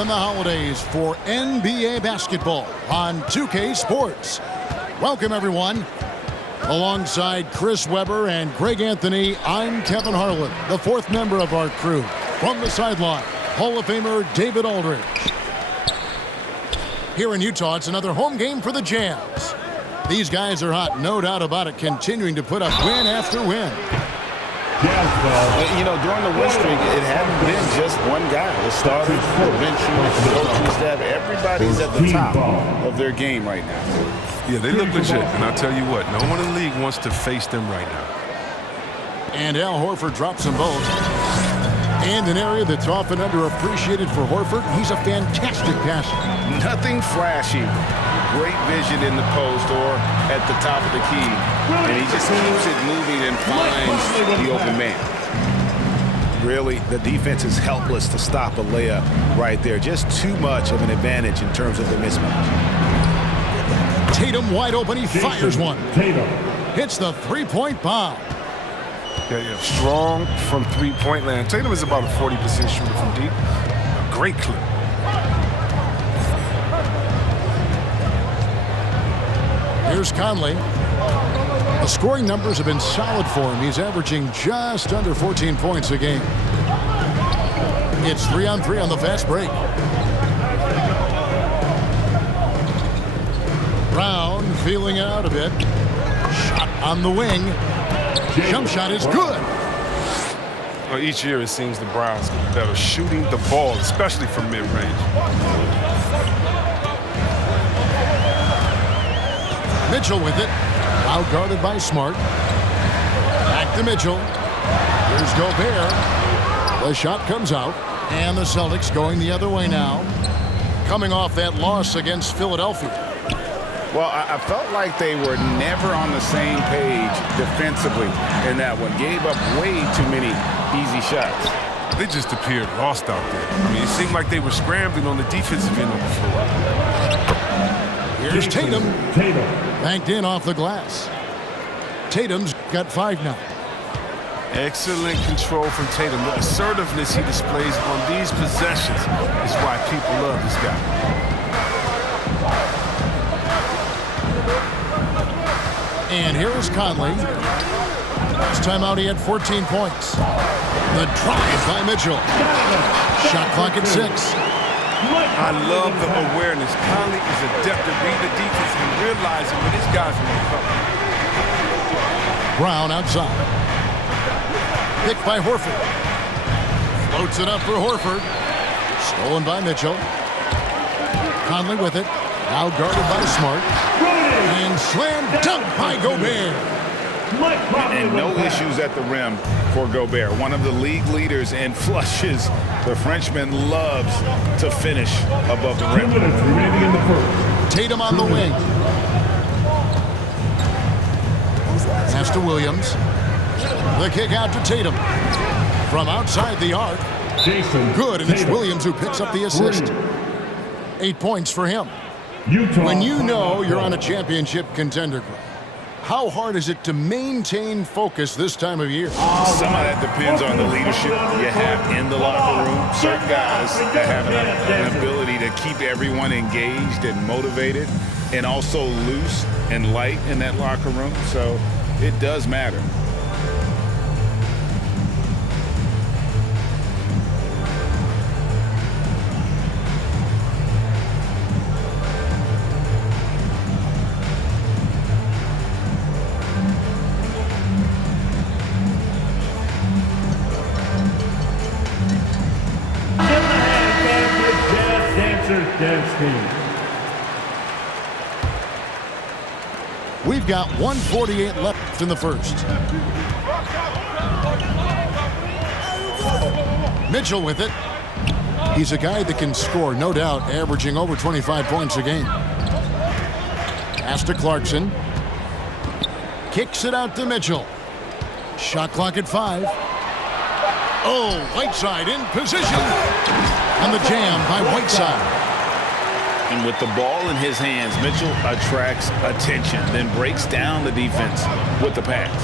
than the holidays for NBA basketball on 2K Sports. Welcome, everyone. Alongside Chris Webber and Greg Anthony, I'm Kevin Harlan, the fourth member of our crew. From the sideline, Hall of Famer David Aldridge. Here in Utah, it's another home game for the Jazz. These guys are hot, no doubt about it, continuing to put up win after win. You know, during the win streak, it hadn't been just one guy. The starters, the bench unit, the coaching staff, everybody's at the top of their game right now. Yeah, they look legit, and I'll tell you what, no one in the league wants to face them right now. And Al Horford drops them both. And an area that's often underappreciated for Horford, he's a fantastic passer. Nothing flashy. Great vision in the post or at the top of the key. And he just keeps it moving and finds the open man. Really, the defense is helpless to stop a layup right there. Just too much of an advantage in terms of the mismatch. Tatum wide open, he fires one. Tatum hits the three-point bomb. Yeah, strong from three-point land. Tatum is about a 40% shooter from deep. A great clip. Here's Conley. The scoring numbers have been solid for him. He's averaging just under 14 points a game. It's 3-on-3 on the fast break. Brown feeling it out a bit. Shot on the wing. Jump shot is good. Well, each year it seems the Browns get better shooting the ball, especially from mid-range. Mitchell with it. Out guarded by Smart. Back to Mitchell. Here's Gobert. The shot comes out. And the Celtics going the other way now. Coming off that loss against Philadelphia. Well, I felt like they were never on the same page defensively in that one. Gave up way too many easy shots. They just appeared lost out there. I mean, it seemed like they were scrambling on the defensive end of the floor. Here's Tatum. Banked in off the glass. Tatum's got 5 now. Excellent control from Tatum. The assertiveness he displays on these possessions is why people love this guy. And here is Conley. This time out, he had 14 points. The drive by Mitchell. Shot clock at 6. I love the awareness. Conley is adept at reading the defense and realizing when his guys are in cover. Brown outside. Picked by Horford. Floats it up for Horford. Stolen by Mitchell. Conley with it. Now guarded by Smart. And slam dunk by Gobert. And no issues at the rim for Gobert. One of the league leaders in flushes. The Frenchman loves to finish above the rim. 2 minutes remaining in the first. Tatum on the wing. Pass to Williams. The kick out to Tatum. From outside the arc. Jason Good, and it's Tatum. Williams who picks up the assist. 8 points for him. Utah. When you know you're on a championship contender group, how hard is it to maintain focus this time of year? Some of that depends on the leadership you have in the locker room. Certain guys that have an ability to keep everyone engaged and motivated and also loose and light in that locker room. So it does matter. Dance team. We've got 1:48 left in the first. Mitchell with it. He's a guy that can score, no doubt, averaging over 25 points a game. Pass to Clarkson. Kicks it out to Mitchell. Shot clock at 5. Oh, Whiteside in position. And the jam by Whiteside. And with the ball in his hands, Mitchell attracts attention, then breaks down the defense with the pass.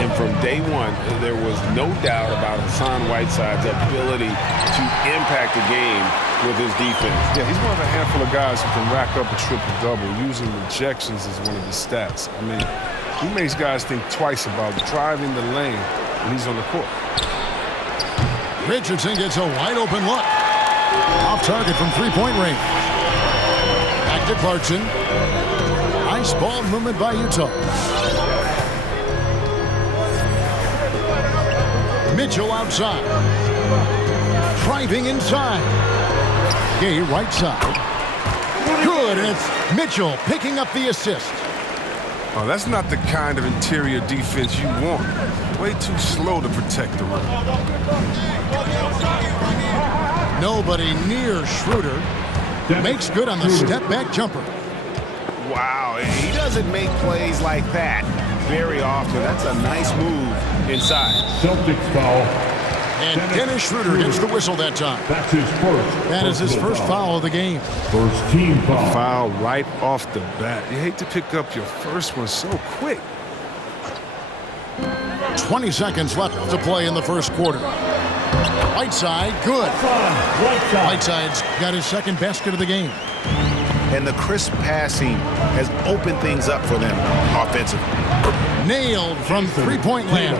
And from day one, there was no doubt about Hassan Whiteside's ability to impact the game with his defense. Yeah, he's one of a handful of guys who can rack up a triple-double using rejections as one of his stats. I mean, he makes guys think twice about driving the lane when he's on the court. Richardson gets a wide-open look. Off target from three-point range. Back to Clarkson. Nice ball movement by Utah. Mitchell outside. Driving inside. Gay right side. Good, and it's Mitchell picking up the assist. Oh, that's not the kind of interior defense you want. Way too slow to protect the rim. Nobody near Schroeder. Makes good on the step-back jumper. Wow, he doesn't make plays like that very often. That's a nice move inside. Celtics foul. And Dennis Schroeder gets the whistle that time. That's his first. That is his first foul of the game. First team foul. Foul right off the bat. You hate to pick up your first one so quick. 20 seconds left to play in the first quarter. Whiteside, good. Whiteside's got his second basket of the game. And the crisp passing has opened things up for them offensively. Nailed from three-point land.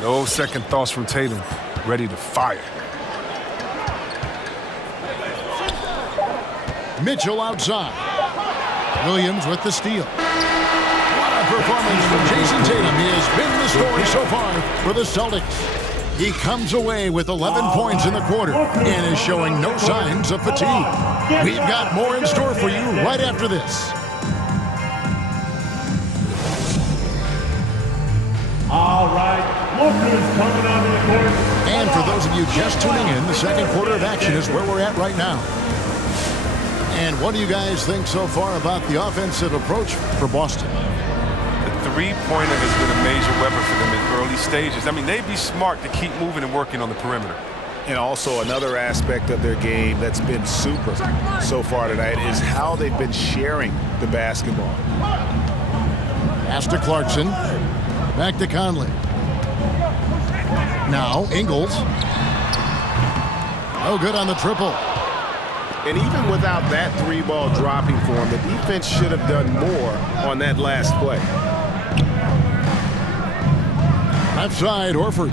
No second thoughts from Tatum. Ready to fire. Mitchell outside. Williams with the steal. What a performance from Jason Tatum. He has been the story so far for the Celtics. He comes away with 11 points in the quarter and is showing no signs of fatigue. We've got more in store for you right after this. All right, look who's coming onto the court. And for those of you just tuning in, the second quarter of action is where we're at right now. And what do you guys think so far about the offensive approach for Boston? The three-pointer has been a major weapon for them in early stages. I mean, they'd be smart to keep moving and working on the perimeter. And also another aspect of their game that's been super so far tonight is how they've been sharing the basketball. Pass to Clarkson. Back to Conley. Now Ingles. No good on the triple. And even without that three-ball dropping for him, the defense should have done more on that last play. Left side, Horford.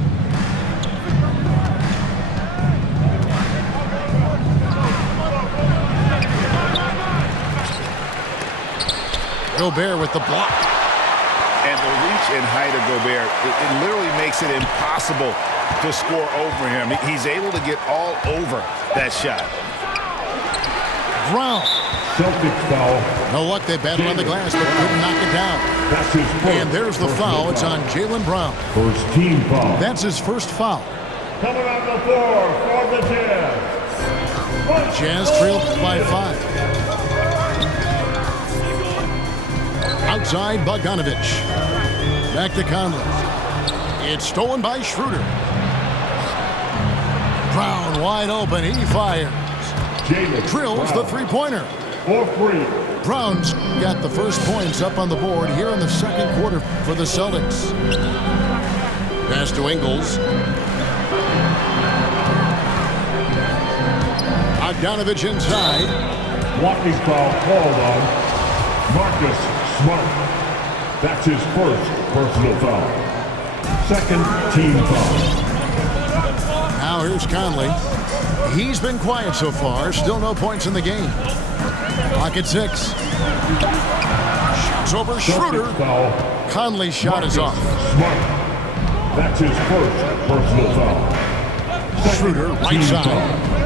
Gobert with the block. And the reach and height of Gobert, it literally makes it impossible to score over him. He's able to get all over that shot. Brown. Celtics foul. No luck, they battled on the glass, but couldn't knock it down. That's his first. And there's the foul. It's on Jaylen Brown. to First team foul. That's his first foul. Coming on the floor for the Jazz. Jazz trailed by 5. Outside, Bogdanovich. Back to Conley. It's stolen by Schroeder. Brown wide open. He fires. Drills the three-pointer. For free. Brown's got the first points up on the board here in the second quarter for the Celtics. Pass to Ingles. Bogdanovich inside. Walking foul called on Marcus Smart. That's his first personal foul. Second team foul. Now here's Conley. He's been quiet so far. Still no points in the game. Clock at 6. Shots over Schroeder. Foul. Conley's shot is off. Smart. That's his first personal foul. Schroeder, right side.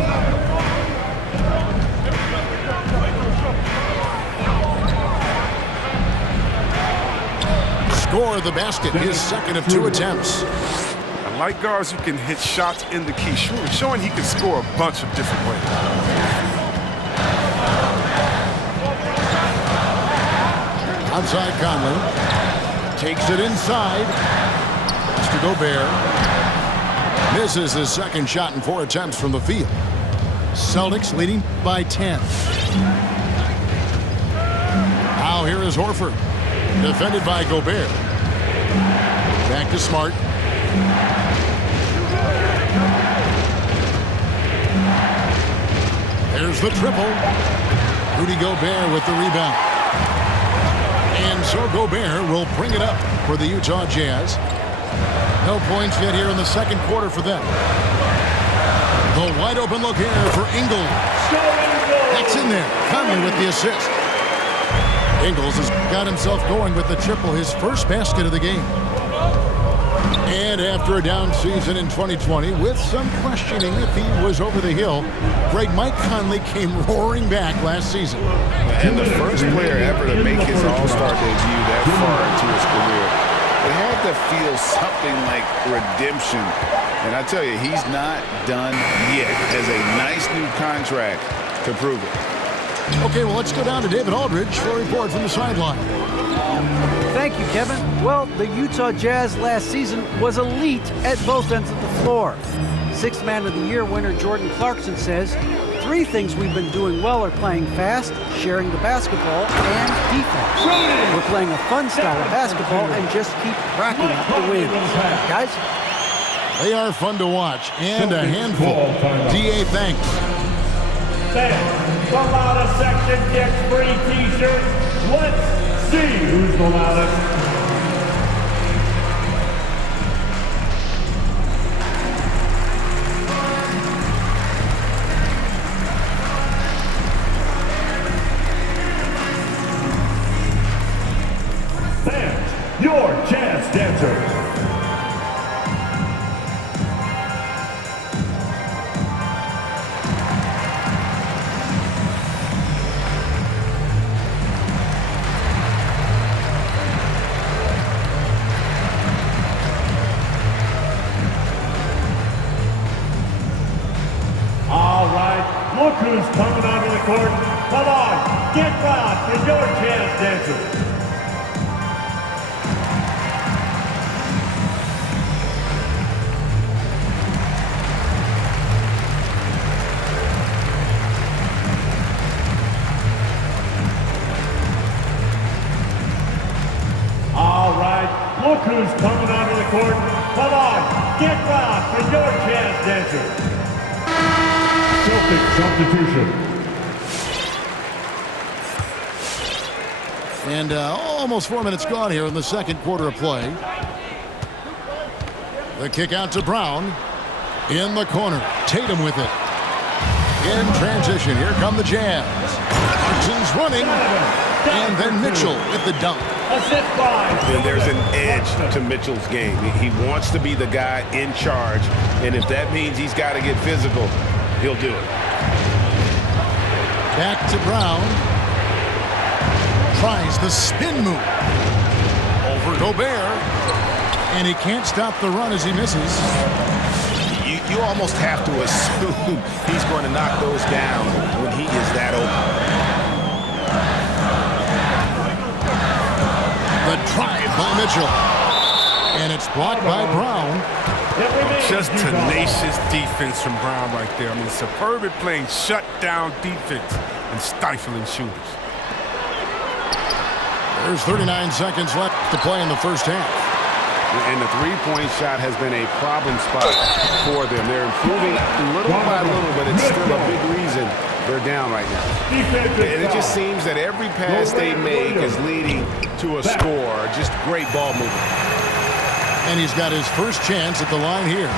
Score the basket, his second of 2 attempts. I like guards who can hit shots in the key, showing he can score a bunch of different ways. Outside Conley. Takes it inside. Pass to Gobert. Misses his second shot in 4 attempts from the field. Celtics leading by 10. Now here is Horford. Defended by Gobert. Back to Smart. There's the triple. Rudy Gobert with the rebound. And so Gobert will bring it up for the Utah Jazz. No points yet here in the second quarter for them. The wide open look here for Ingles. That's in there. Conley with the assist. Ingles has got himself going with the triple, his first basket of the game. And after a down season in 2020, with some questioning if he was over the hill, great Mike Conley came roaring back last season. And the first player ever to make his All-Star debut that far into his career. It had to feel something like redemption. And I tell you, he's not done yet. Has a nice new contract to prove it. Okay, well, let's go down to David Aldridge for a report from the sideline. Thank you, Kevin. Well, the Utah Jazz last season was elite at both ends of the floor. Sixth Man of the Year winner Jordan Clarkson says, 3 things we've been doing well are playing fast, sharing the basketball, and defense. We're playing a fun style of basketball and just keep racking up the wins. Guys? They are fun to watch and a handful. DA, thanks. Fans, the loudest section gets free t-shirts. Let's see who's the loudest. Fans, your Jazz dancers. Look who's coming onto the court. Come on, get back to your Jazz dancers. All right, look who's coming onto the court. Come on, get back to your Jazz dancers. Celtic substitution. And almost 4 minutes gone here in the second quarter of play. The kick out to Brown. In the corner. Tatum with it. In transition. Here come the Jazz. Clarkson's running. And then Mitchell with the dunk. And there's an edge to Mitchell's game. He wants to be the guy in charge. And if that means he's got to get physical, he'll do it. Back to Brown. Tries the spin move. Over Gobert. And he can't stop the run as he misses. You almost have to assume he's going to knock those down when he is that open. The drive by Mitchell. And it's blocked by Brown. Just tenacious defense from Brown right there. I mean, superb at playing shutdown defense and stifling shooters. There's 39 seconds left to play in the first half. And the three-point shot has been a problem spot for them. They're improving little by little, but it's still a big reason they're down right now. And it just seems that every pass they make is leading to a score. Just great ball movement. And he's got his first chance at the line here.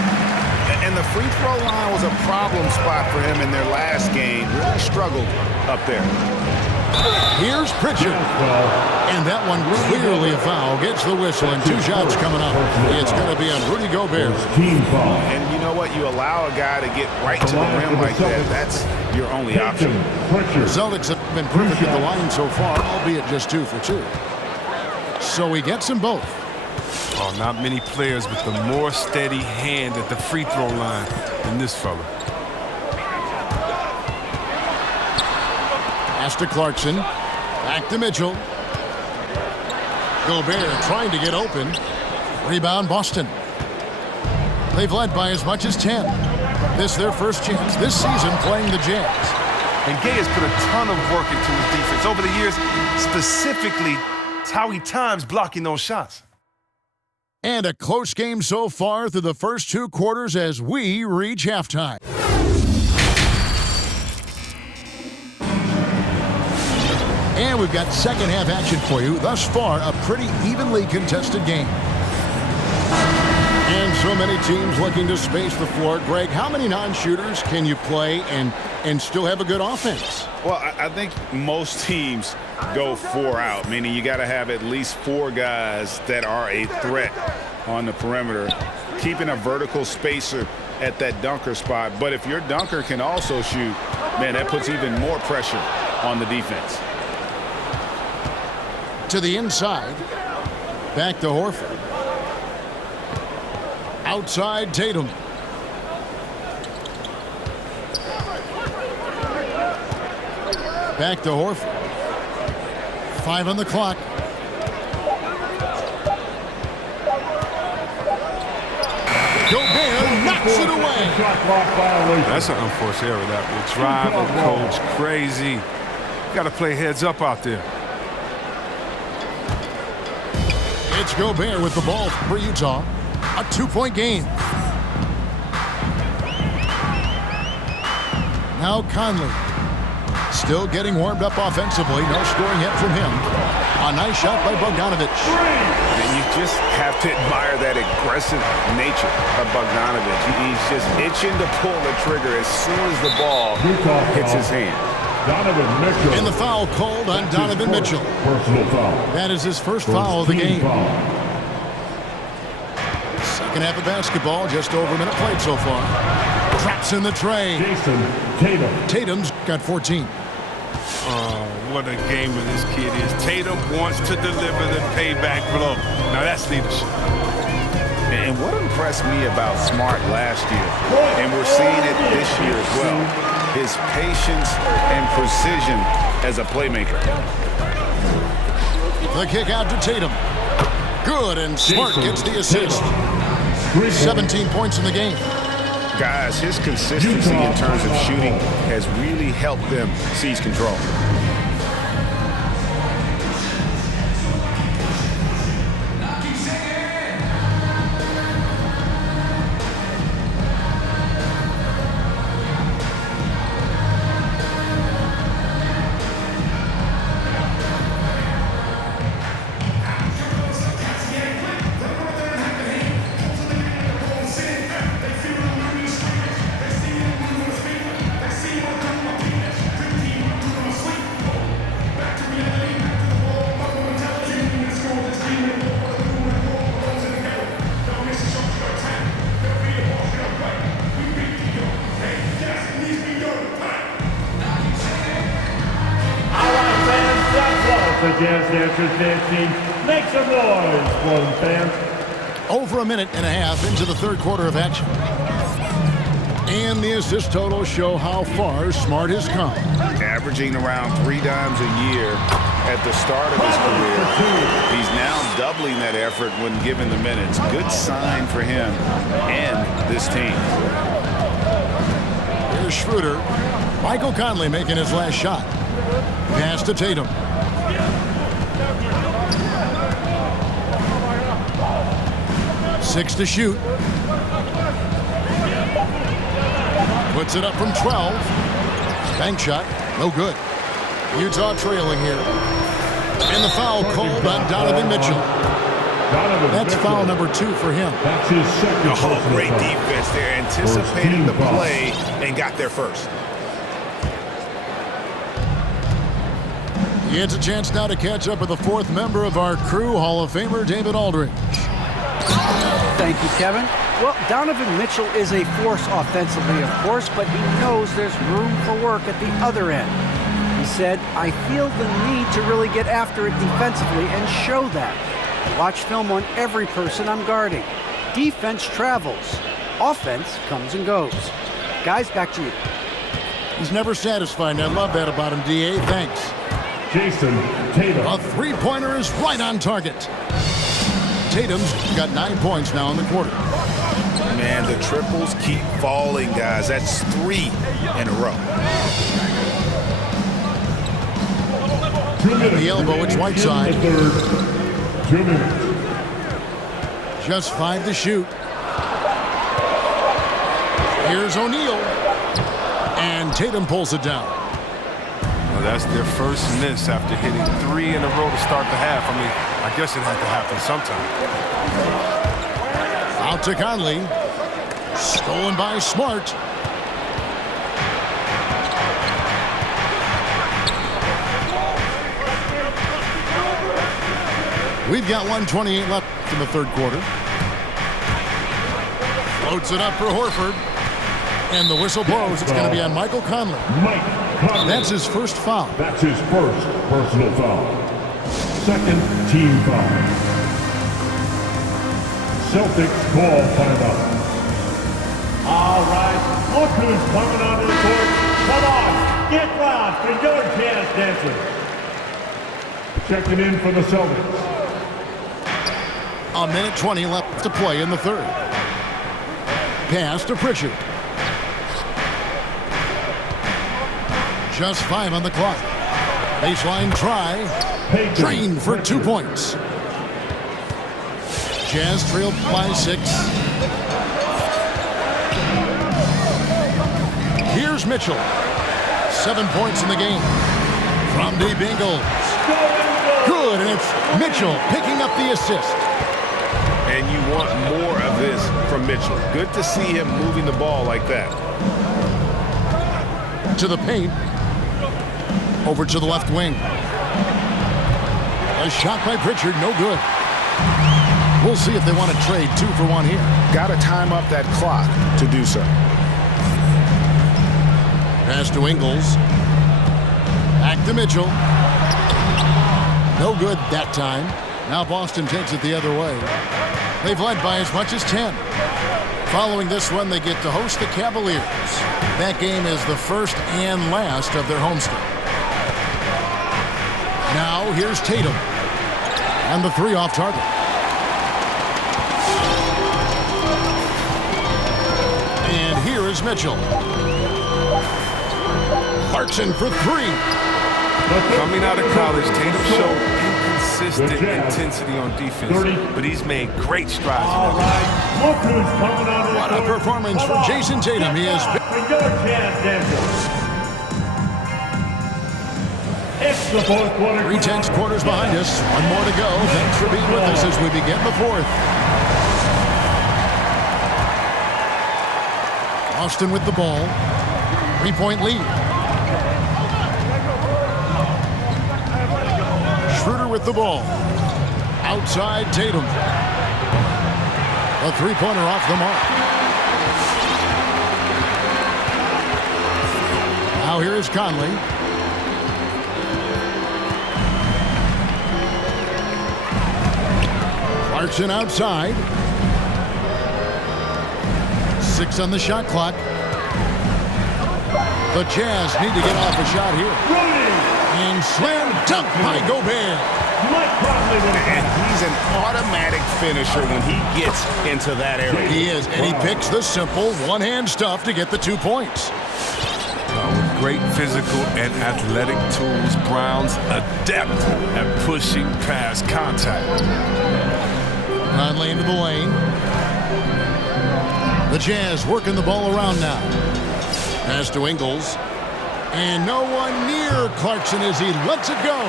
And the free throw line was a problem spot for him in their last game. Really struggled up there. Here's Pritchard. And that one clearly a foul. Gets the whistle and 2 shots coming up. It's going to be on Rudy Gobert. And you know what? You allow a guy to get right to the rim like that. That's your only option. The Celtics have been perfect at the line so far, albeit just 2 for 2. So he gets them both. Oh, not many players with the more steady hand at the free throw line than this fella. Pass to Clarkson. Back to Mitchell. Gobert trying to get open. Rebound Boston. They've led by as much as 10. This their first chance this season playing the Jazz. And Gay has put a ton of work into his defense over the years. Specifically, it's how he times blocking those shots. And a close game so far through the first 2 quarters as we reach halftime. And we've got second half action for you. Thus far, a pretty evenly contested game. And so many teams looking to space the floor. Greg, how many non-shooters can you play and still have a good offense? Well, I think most teams go 4 out, meaning you got to have at least 4 guys that are a threat on the perimeter, keeping a vertical spacer at that dunker spot. But if your dunker can also shoot, man, that puts even more pressure on the defense. To the inside. Back to Horford. Outside Tatum. Back to Horford. 5 on the clock. Gobert knocks it away. That's an unforced error. That will drive the coach crazy. Got to play heads up out there. It's Gobert with the ball for Utah. A 2-point game. Now Conley. Still getting warmed up offensively. No scoring yet from him. A nice shot by Bogdanovic. And you just have to admire that aggressive nature of Bogdanovic. He's just itching to pull the trigger as soon as the ball hits his hand. Donovan Mitchell. And the foul called on Donovan Mitchell. Personal foul. That is his first foul of the game. Second half of basketball, just over a minute played so far. Traps in the tray. Jason Tatum. Tatum's got 14. Oh, what a gamer this kid is. Tatum wants to deliver the payback blow. Now that's leadership. And what impressed me about Smart last year, and we're seeing it this year as well, his patience and precision as a playmaker. The kick out to Tatum. Good, and Smart gets the assist. 17 points in the game. Guys, his consistency in terms of shooting has really helped them seize control. The Jazz Dancers dance team. Make some noise for them, fans. Over a minute and a half into the third quarter of action. And the assist totals show how far Smart has come. Averaging around 3 dimes a year at the start of his career. He's now doubling that effort when given the minutes. Good sign for him and this team. Here's Schroeder. Michael Conley making his last shot. Pass to Tatum. Six to shoot. Puts it up from 12. Bank shot. No good. Utah trailing here. And the foul called on Donovan Mitchell. That's foul number 2 for him. That's his second. Oh, great defense there. Anticipated the play and got there first. He gets a chance now to catch up with the 4th member of our crew, Hall of Famer David Aldridge. Thank you, Kevin. Well, Donovan Mitchell is a force offensively, of course, but he knows there's room for work at the other end. He said, I feel the need to really get after it defensively and show that. I watch film on every person I'm guarding. Defense travels. Offense comes and goes. Guys, back to you. He's never satisfied, and I love that about him, D.A. Thanks. Jason Tatum. A three-pointer is right on target. Tatum's got 9 points now in the quarter. Man, the triples keep falling, guys. That's 3 in a row. The elbow, it's Whiteside. 2 minutes. Just 5 to shoot. Here's O'Neal. And Tatum pulls it down. Well, that's their first miss after hitting 3 in a row to start the half. I mean, I guess it had to happen sometime. Out to Conley. Stolen by Smart. We've got 1:28 left in the third quarter. Floats it up for Horford. And the whistle blows. It's going to be on Michael Conley. Mike Conley. That's his first foul. That's his first personal foul. Second team foul. Celtics call timeout. All right, look who's coming onto the court. Come on, get loud for your Jazz dancers. Checking in for the Celtics. 1:20 left to play in the third. Pass to Pritchard. Just 5 on the clock. Baseline try. Drain for 2 points. Jazz trailed by 6. Here's Mitchell. 7 points in the game. From deep Ingles. Good, and it's Mitchell picking up the assist. And you want more of this from Mitchell. Good to see him moving the ball like that. To the paint. Over to the left wing. A shot by Pritchard, no good. We'll see if they want to trade 2 for 1 here. Got to time up that clock to do so. Pass to Ingles. Back to Mitchell. No good that time. Now Boston takes it the other way. They've led by as much as 10. Following this one, they get to host the Cavaliers. That game is the first and last of their homestand. Now here's Tatum. And the 3 off target. And here is Mitchell. Clarkson for 3. Coming out of college, Tatum showed inconsistent intensity on defense, but he's made great strides. All right, look who's coming onto the What a court. performance Come from on, Jason Tatum. He is for your Jazz dancers. It's the fourth quarter. 3 quarters behind us. 1 more to go. Thanks for being with us as we begin the fourth. Austin with the ball. 3-point lead. Schroeder with the ball. Outside Tatum. A 3-pointer off the mark. Now here is Conley. Clarkson outside. 6 on the shot clock. The Jazz need to get off a shot here. And slam dunk by Gobert. Mike Conley with it. And he's an automatic finisher when he gets into that area. He is, and he picks the simple one-hand stuff to get the 2 points. With great physical and athletic tools, Brown's adept at pushing past contact. Conley into the lane. The Jazz working the ball around now. Pass to Ingles. And no one near Clarkson as he lets it go.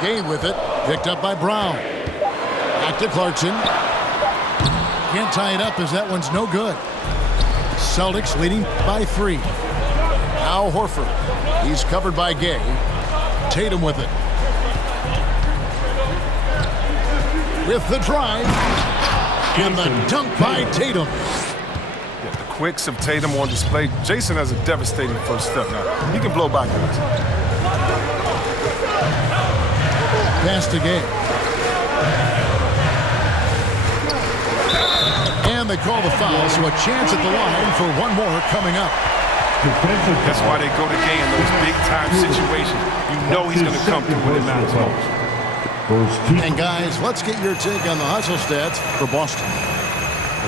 Gain with it. Picked up by Brown. Back to Clarkson. Can't tie it up as that one's no good. Celtics leading by 3. Now Horford. He's covered by Gay. Tatum with it. With the drive. And the dunk by Tatum. Yeah, the quicks of Tatum on display. Jason has a devastating first step now. He can blow by guys. Pass to Gay. And they call the foul, so a chance at the line for 1 more coming up. That's why they go to Gay in those big-time situations. You know he's going to come through when it matters most. And guys, let's get your take on the hustle stats for Boston.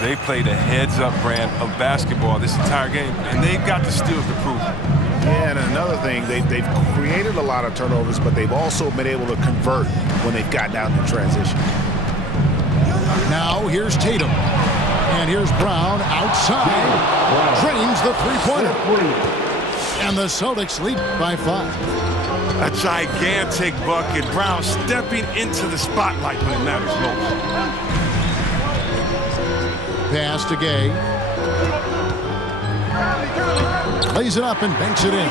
They played a heads-up brand of basketball this entire game, and they've got the steals to prove it. Yeah, and another thing, they've created a lot of turnovers, but they've also been able to convert when they've gotten out in transition. Now here's Tatum. And here's Brown outside. Drains the three-pointer. And the Celtics lead by 5. A gigantic bucket. Brown stepping into the spotlight when it matters most. Pass to Gay. Lays it up and banks it in.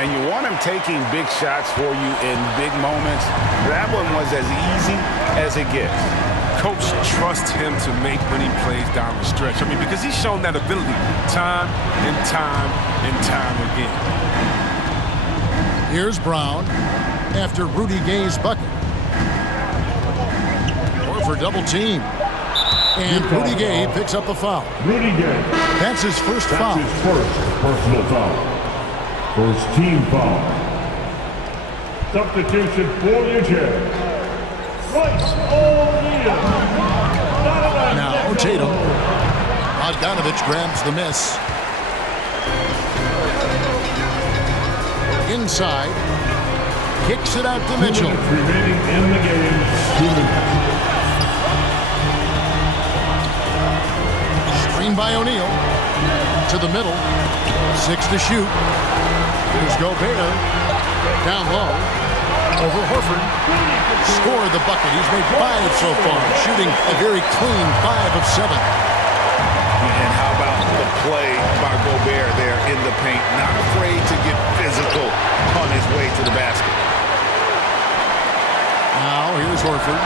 And you want him taking big shots for you in big moments. That one was as easy as it gets. Coach trusts him to make winning plays down the stretch. I mean, because he's shown that ability time and time and time again. Here's Brown after Rudy Gay's bucket. Horford double team. And Rudy Gay picks up the foul. Rudy Gay. That's his first That's foul. his first personal foul. First team foul. Substitution for New Jersey. Royce O'Neal. Now Tatum. Bogdanovich grabs the miss. Inside. Kicks it out to Mitchell. 2 minutes remaining in the game. 2 minutes. Screen by O'Neal. To the middle. 6 to shoot. Here's Gobert. Down low. Over Horford. Scored the bucket. He's made 5 so far. Shooting a very clean 5 of 7. And how about the play by Gobert there in the paint? Not afraid to get physical on his way to the basket. Now here's Horford.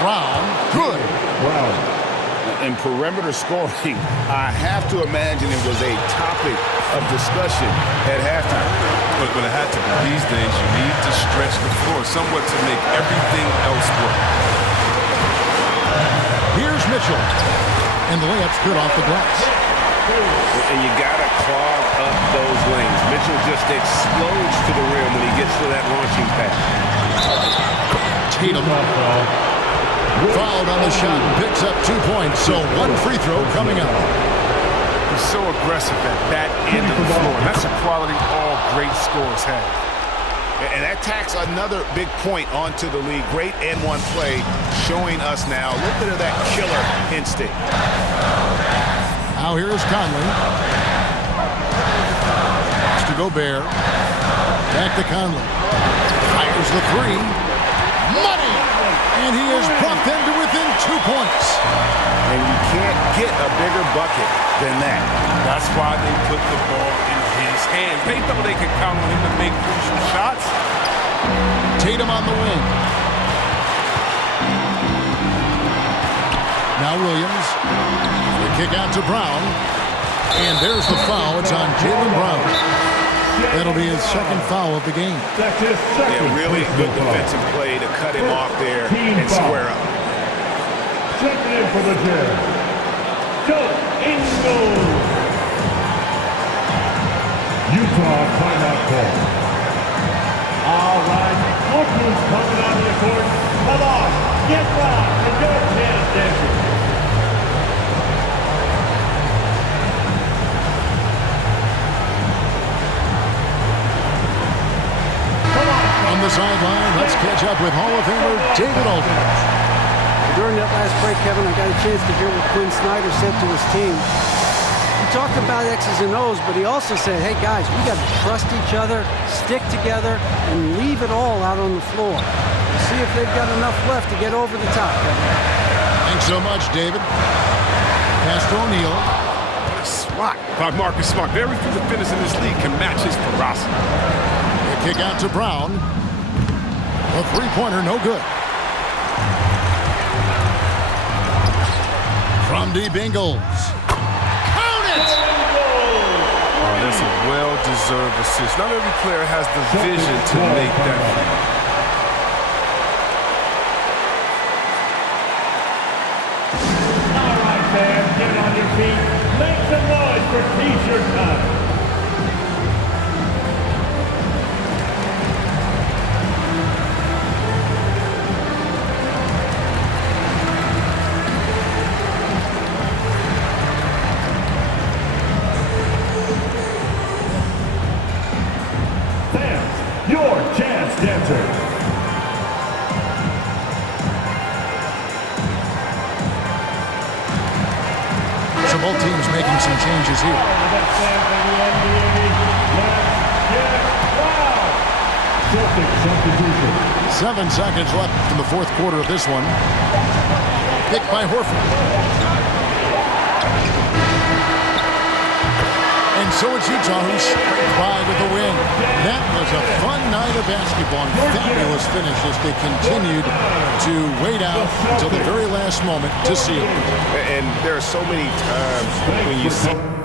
Brown. Good. Brown. In perimeter scoring, I have to imagine it was a topic of discussion at halftime. But it had to be. These days, you need to stretch the floor somewhat to make everything else work. Here's Mitchell. And the layup's good off the glass. And you got to clog up those lanes. Mitchell just explodes to the rim when he gets to that launching pad. Tatum fouled on the shot and picks up 2 points. So 1 free throw coming up. He's so aggressive at that end of the floor. That's a quality all great scorers have. And that tacks another big point onto the league. Great and-one play showing us now a little bit of that killer instinct. Now here's Conley. Pass to Gobert. Back to Conley. Fires the 3. Money! And he is brought them to within 2 points. And you can't get a bigger bucket than that. That's why they put the ball in his hands. They know they can count on him to make crucial shots. Tatum on the wing. Now Williams. The kick out to Brown. And there's the foul. It's on Jaylen Brown. That'll be his second foul of the game. That's his second. Yeah, really good defensive play to cut him off there and square up. Checking in for the Jazz. Joe Ingles. Utah timeout call. All right, look who's coming onto the court. Come on, get loud and your chance, David. On the sideline, let's catch up with Hall of Famer David Aldridge. During that last break, Kevin, I got a chance to hear what Quinn Snyder said to his team. He talked about X's and O's, but he also said, hey, guys, we got to trust each other, stick together, and leave it all out on the floor. We'll see if they've got enough left to get over the top, Kevin. Thanks so much, David. Pass to O'Neal. What a swat by Marcus Smart. Very few defenders in this league can match his ferocity. The kick out to Brown. The three-pointer, no good. From deep Ingles. Count it! Oh, that's a well-deserved assist. Not every player has the vision to make that. All right, fans, get on your feet. Make some noise for T-shirt time. both teams making some changes here. The next man for the NBA, let's get loud. Celtics substitution. 7 seconds left in the fourth quarter of this one. Picked by Horford. And so it's Utah who scraped by with the win. That was a fun night of basketball and fabulous finish as they continued to wait out until the very last moment to seal it. And there are so many times when you see